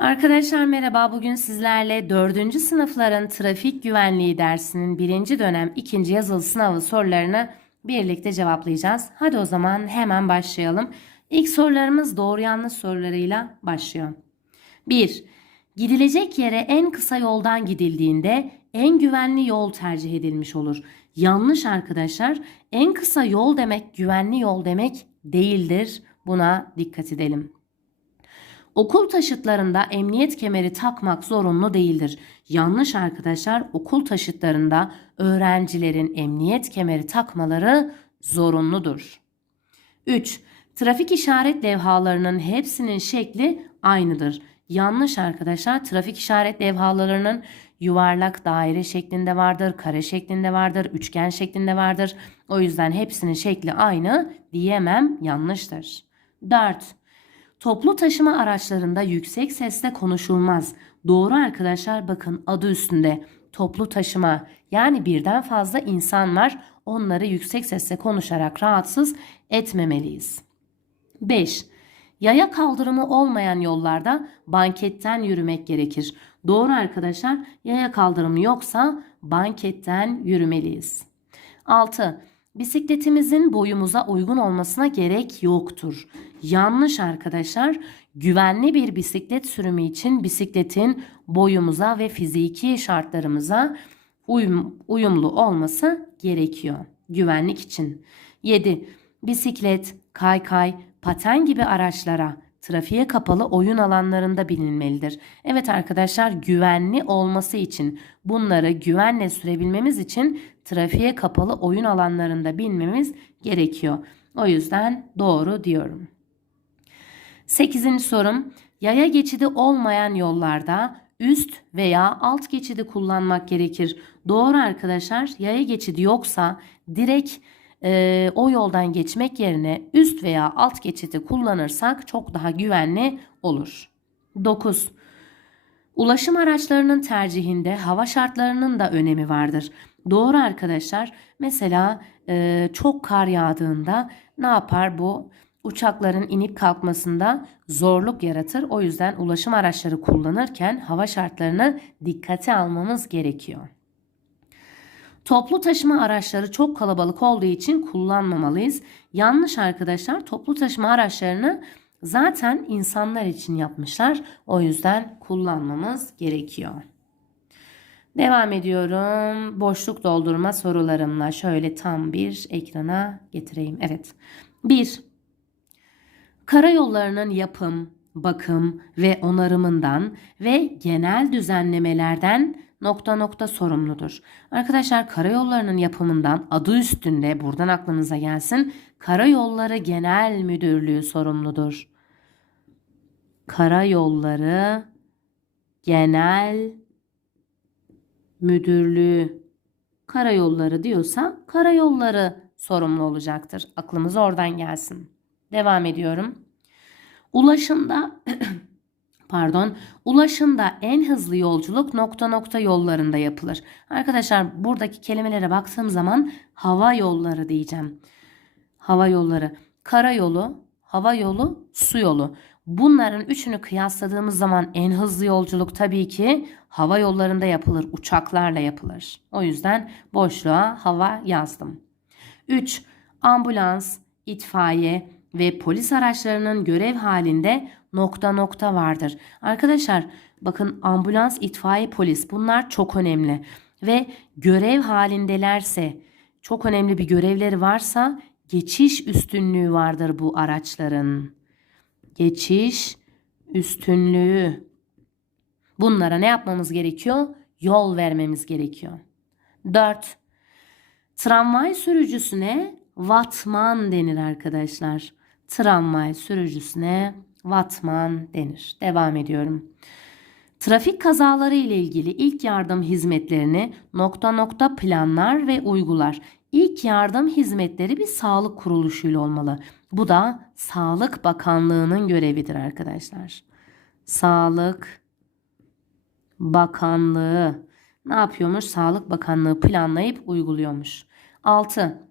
Arkadaşlar merhaba. Bugün sizlerle 4. sınıfların trafik güvenliği dersinin 1. dönem 2. yazılı sınavı sorularını birlikte cevaplayacağız. Hadi o zaman hemen başlayalım. İlk sorularımız doğru yanlış sorularıyla başlıyor. 1. Gidilecek yere en kısa yoldan gidildiğinde en güvenli yol tercih edilmiş olur. Yanlış arkadaşlar. En kısa yol demek güvenli yol demek değildir. Buna dikkat edelim. Okul taşıtlarında emniyet kemeri takmak zorunlu değildir. Yanlış arkadaşlar. Okul taşıtlarında öğrencilerin emniyet kemeri takmaları zorunludur. 3. Trafik işaret levhalarının hepsinin şekli aynıdır. Yanlış arkadaşlar. Trafik işaret levhalarının yuvarlak daire şeklinde vardır, kare şeklinde vardır, üçgen şeklinde vardır. O yüzden hepsinin şekli aynı diyemem. Yanlıştır. 4. Toplu taşıma araçlarında yüksek sesle konuşulmaz. Doğru arkadaşlar bakın adı üstünde. Toplu taşıma yani birden fazla insan var. Onları yüksek sesle konuşarak rahatsız etmemeliyiz. 5. Yaya kaldırımı olmayan yollarda banketten yürümek gerekir. Doğru arkadaşlar. Yaya kaldırımı yoksa banketten yürümeliyiz. 6. Bisikletimizin boyumuza uygun olmasına gerek yoktur. Yanlış arkadaşlar. Güvenli bir bisiklet sürümü için bisikletin boyumuza ve fiziki şartlarımıza uyum, uyumlu olması gerekiyor. Güvenlik için. 7. Bisiklet, kaykay, paten gibi araçlara trafiğe kapalı oyun alanlarında bilinmelidir. Evet arkadaşlar güvenli olması için bunları güvenle sürebilmemiz için trafiğe kapalı oyun alanlarında binmemiz gerekiyor. O yüzden doğru diyorum. 8. sorum yaya geçidi olmayan yollarda üst veya alt geçidi kullanmak gerekir. Doğru arkadaşlar yaya geçidi yoksa direkt e, o yoldan geçmek yerine üst veya alt geçidi kullanırsak çok daha güvenli olur. 9. Ulaşım araçlarının tercihinde hava şartlarının da önemi vardır. Doğru arkadaşlar. Mesela e, çok kar yağdığında ne yapar bu? Uçakların inip kalkmasında zorluk yaratır. O yüzden ulaşım araçları kullanırken hava şartlarını dikkate almamız gerekiyor. Toplu taşıma araçları çok kalabalık olduğu için kullanmamalıyız. Yanlış arkadaşlar. Toplu taşıma araçlarını zaten insanlar için yapmışlar. O yüzden kullanmamız gerekiyor. Devam ediyorum. Boşluk doldurma sorularımla şöyle tam bir ekrana getireyim. Evet. 1. Karayollarının yapım, bakım ve onarımından ve genel düzenlemelerden nokta nokta sorumludur. Arkadaşlar karayollarının yapımından adı üstünde buradan aklınıza gelsin. Karayolları Genel Müdürlüğü sorumludur. Karayolları Genel Müdürlüğü karayolları diyorsa karayolları sorumlu olacaktır. Aklımız oradan gelsin. Devam ediyorum. Ulaşımda pardon, ulaşımda en hızlı yolculuk nokta nokta yollarında yapılır. Arkadaşlar buradaki kelimelere baktığım zaman hava yolları diyeceğim. Hava yolları, karayolu, hava yolu, su yolu. Bunların üçünü kıyasladığımız zaman en hızlı yolculuk tabii ki hava yollarında yapılır, uçaklarla yapılır. O yüzden boşluğa hava yazdım. 3. Ambulans, itfaiye ve polis araçlarının görev halinde nokta nokta vardır. Arkadaşlar bakın ambulans, itfaiye, polis bunlar çok önemli. Ve görev halindelerse çok önemli bir görevleri varsa geçiş üstünlüğü vardır bu araçların. Geçiş üstünlüğü. Bunlara ne yapmamız gerekiyor? Yol vermemiz gerekiyor. 4. Tramvay sürücüsüne vatman denir arkadaşlar. Tramvay sürücüsüne vatman denir. Devam ediyorum. Trafik kazaları ile ilgili ilk yardım hizmetlerini nokta nokta planlar ve uygular. İlk yardım hizmetleri bir sağlık kuruluşuyla olmalı. Bu da Sağlık Bakanlığı'nın görevidir arkadaşlar. Sağlık Bakanlığı ne yapıyormuş? Sağlık Bakanlığı planlayıp uyguluyormuş. 6.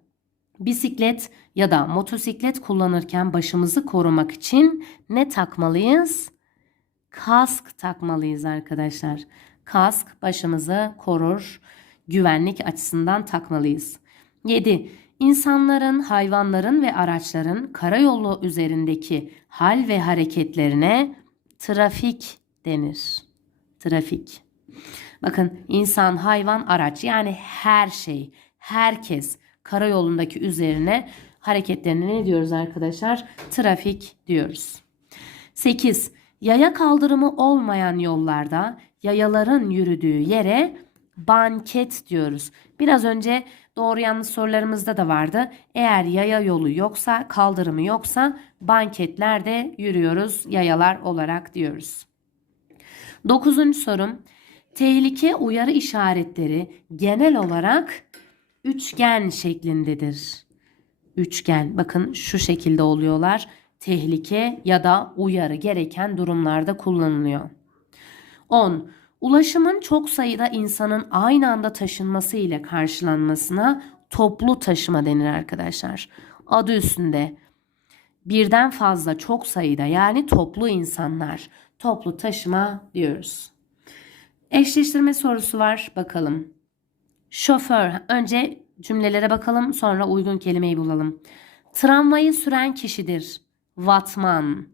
Bisiklet ya da motosiklet kullanırken başımızı korumak için ne takmalıyız? kask takmalıyız arkadaşlar. Kask başımızı korur. Güvenlik açısından takmalıyız. 7. İnsanların, hayvanların ve araçların karayolu üzerindeki hal ve hareketlerine trafik denir. Trafik. Bakın insan, hayvan, araç yani her şey, herkes karayolundaki üzerine hareketlerine ne diyoruz arkadaşlar? Trafik diyoruz. 8. Yaya kaldırımı olmayan yollarda yayaların yürüdüğü yere banket diyoruz. Biraz önce doğru yanlış sorularımızda da vardı. Eğer yaya yolu yoksa, kaldırımı yoksa banketlerde yürüyoruz yayalar olarak diyoruz. Dokuzuncu sorum. Tehlike uyarı işaretleri genel olarak üçgen şeklindedir. Üçgen bakın şu şekilde oluyorlar. Tehlike ya da uyarı gereken durumlarda kullanılıyor. 10. Ulaşımın çok sayıda insanın aynı anda taşınması ile karşılanmasına toplu taşıma denir arkadaşlar. Adı üstünde birden fazla çok sayıda yani toplu insanlar toplu taşıma diyoruz. Eşleştirme sorusu var bakalım. Şoför önce cümlelere bakalım sonra uygun kelimeyi bulalım. Tramvayı süren kişidir. Vatman.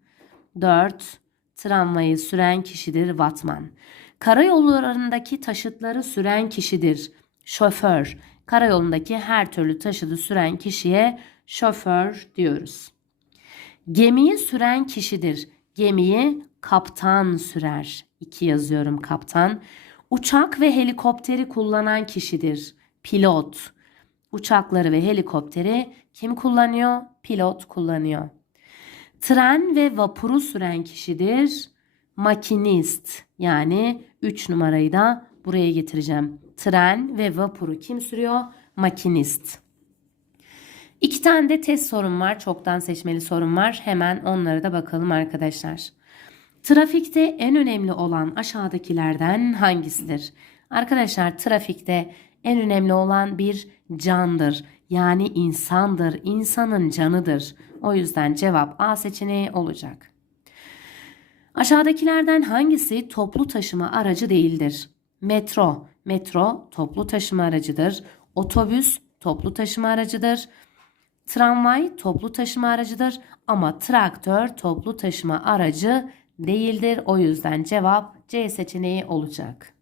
4. Tramvayı süren kişidir Vatman. Karayollarındaki taşıtları süren kişidir. Şoför. Karayolundaki her türlü taşıtı süren kişiye şoför diyoruz. Gemiyi süren kişidir. Gemiyi kaptan sürer. 2 yazıyorum kaptan. Uçak ve helikopteri kullanan kişidir. Pilot. Uçakları ve helikopteri kim kullanıyor? Pilot kullanıyor. Tren ve vapuru süren kişidir. Makinist. Yani 3 numarayı da buraya getireceğim. Tren ve vapuru kim sürüyor? Makinist. İki tane de test sorum var. Çoktan seçmeli sorum var. Hemen onlara da bakalım arkadaşlar. Trafikte en önemli olan aşağıdakilerden hangisidir? Arkadaşlar trafikte en önemli olan bir candır. Yani insandır, insanın canıdır. O yüzden cevap A seçeneği olacak. Aşağıdakilerden hangisi toplu taşıma aracı değildir? Metro, metro toplu taşıma aracıdır. Otobüs toplu taşıma aracıdır. Tramvay toplu taşıma aracıdır ama traktör toplu taşıma aracı değildir. O yüzden cevap C seçeneği olacak.